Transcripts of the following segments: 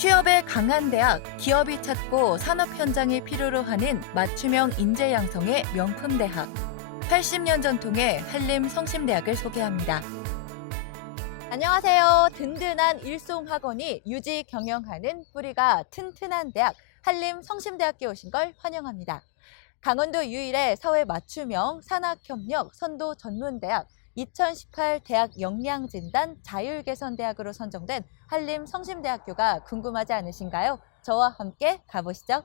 취업에 강한 대학, 기업이 찾고 산업 현장이 필요로 하는 맞춤형 인재 양성의 명품 대학. 80년 전통의 한림 성심대학을 소개합니다. 안녕하세요. 든든한 일송학원이 유지 경영하는 뿌리가 튼튼한 대학 한림 성심대학교 오신 걸 환영합니다. 강원도 유일의 사회 맞춤형 산학협력 선도 전문대학 2018 대학 역량진단 자율개선대학으로 선정된 한림 성심대학교가 궁금하지 않으신가요? 저와 함께 가보시죠.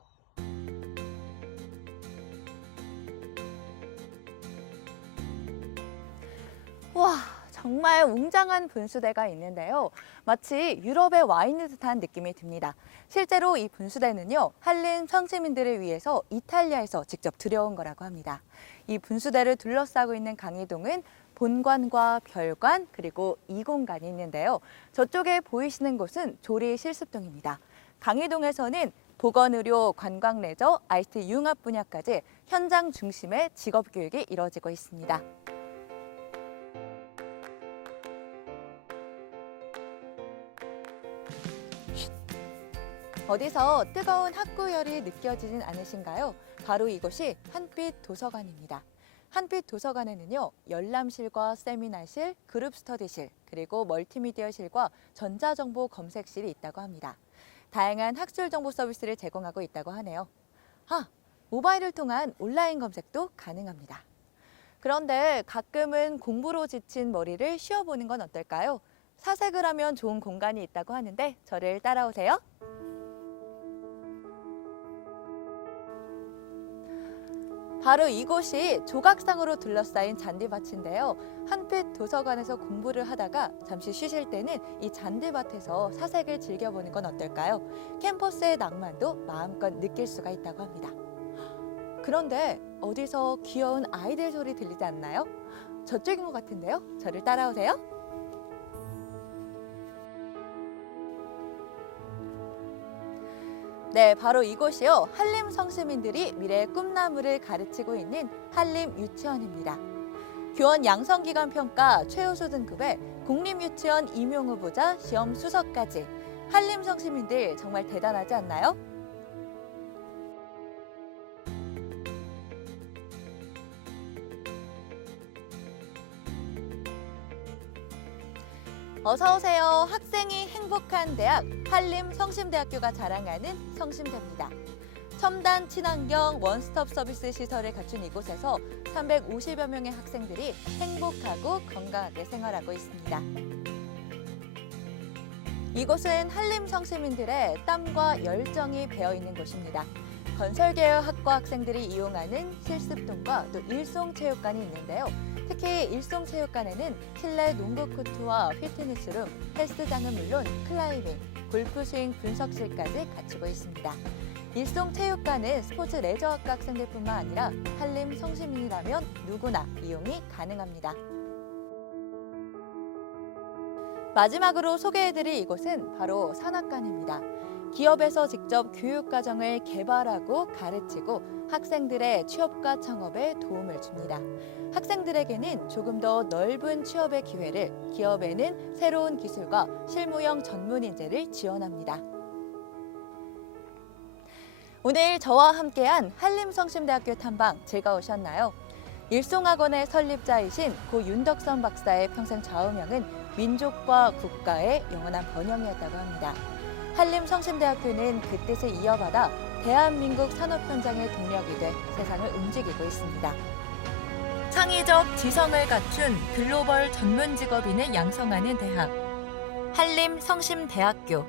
와, 정말 웅장한 분수대가 있는데요. 마치 유럽에 와 있는 듯한 느낌이 듭니다. 실제로 이 분수대는요, 한림 성시민들을 위해서 이탈리아에서 직접 들여온 거라고 합니다. 이 분수대를 둘러싸고 있는 강의동은 본관과 별관 그리고 이 공간이 있는데요. 저쪽에 보이시는 곳은 조리 실습동입니다. 강의동에서는 보건의료, 관광레저, ICT 융합 분야까지 현장 중심의 직업 교육이 이루어지고 있습니다. 어디서 뜨거운 학구열이 느껴지진 않으신가요? 바로 이곳이 한빛 도서관입니다. 한빛 도서관에는요, 열람실과 세미나실, 그룹 스터디실, 그리고 멀티미디어실과 전자정보 검색실이 있다고 합니다. 다양한 학술 정보 서비스를 제공하고 있다고 하네요. 아, 모바일을 통한 온라인 검색도 가능합니다. 그런데 가끔은 공부로 지친 머리를 쉬어보는 건 어떨까요? 사색을 하면 좋은 공간이 있다고 하는데 저를 따라오세요. 바로 이곳이 조각상으로 둘러싸인 잔디밭인데요. 한빛 도서관에서 공부를 하다가 잠시 쉬실 때는 이 잔디밭에서 사색을 즐겨보는 건 어떨까요? 캠퍼스의 낭만도 마음껏 느낄 수가 있다고 합니다. 그런데 어디서 귀여운 아이들 소리 들리지 않나요? 저쪽인 것 같은데요. 저를 따라오세요. 네, 바로 이곳이요. 한림 성시민들이 미래의 꿈나무를 가르치고 있는 한림 유치원입니다. 교원 양성기관 평가 최우수 등급에 국립유치원 임용 후보자 시험 수석까지 한림 성시민들 정말 대단하지 않나요? 어서 오세요. 학생이 행복한 대학 한림 성심대학교가 자랑하는 성심대입니다. 첨단 친환경 원스톱 서비스 시설을 갖춘 이곳에서 350여 명의 학생들이 행복하고 건강하게 생활하고 있습니다. 이곳은 한림 성시민들의 땀과 열정이 배어 있는 곳입니다. 건설계열 학과 학생들이 이용하는 실습동과 또 일송체육관이 있는데요. 특히 일송체육관에는 실내 농구 코트와 피트니스룸, 헬스장은 물론 클라이밍, 골프 스윙 분석실까지 갖추고 있습니다. 일송체육관은 스포츠 레저학과 학생들뿐만 아니라 한림 성시민이라면 누구나 이용이 가능합니다. 마지막으로 소개해드릴 이곳은 바로 산학관입니다. 기업에서 직접 교육과정을 개발하고 가르치고 학생들의 취업과 창업에 도움을 줍니다. 학생들에게는 조금 더 넓은 취업의 기회를, 기업에는 새로운 기술과 실무형 전문 인재를 지원합니다. 오늘 저와 함께한 한림성심대학교 탐방 즐거우셨나요? 일송학원의 설립자이신 고 윤덕선 박사의 평생 좌우명은 민족과 국가의 영원한 번영이었다고 합니다. 한림성심대학교는 그 뜻을 이어받아 대한민국 산업 현장의 동력이 돼 세상을 움직이고 있습니다. 창의적 지성을 갖춘 글로벌 전문 직업인을 양성하는 대학 한림성심대학교